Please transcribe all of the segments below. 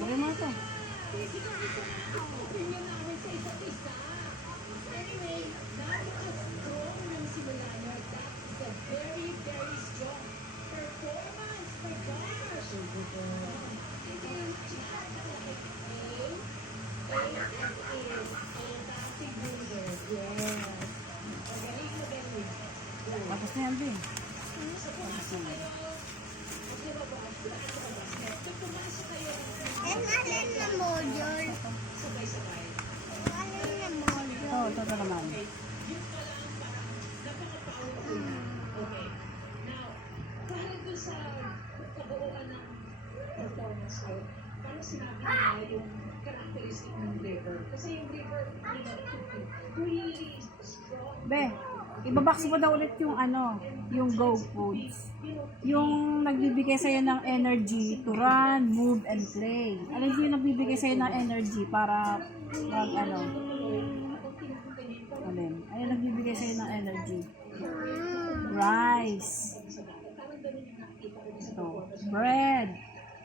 Lagay mo ito. Tapos na yan, Vin. Tapos na yan. Alin na module? Alin na module? Oo, ito naman. Parang sinabi nila yung characteristic ng river. Kasi yung river, really strong. Be, ibabox mo daw ulit yung ano, yung Go Foods. Yung nagbibigay sa'yo ng energy to run, move, and play. Ano yung nagbibigay sa'yo ng energy para mag ano? Alin? Ayun nagbibigay sa'yo ng energy. Rice. Ito. Bread.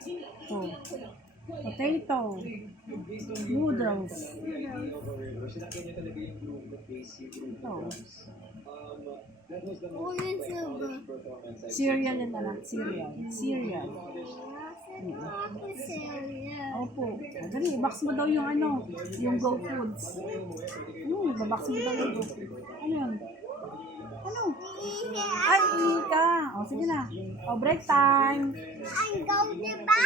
Ito. Potato. Noodles. Ito. Ulit sugar. Cereal yan anak. Cereal. Cereal. Ako cereal. Opo. Dali, box mo daw yung ano, yung Go Foods. Babox mo daw yung Go Foods. Ano yun? Ano? Ay, Ika. O, sige na. O, break time. Ang go, diba?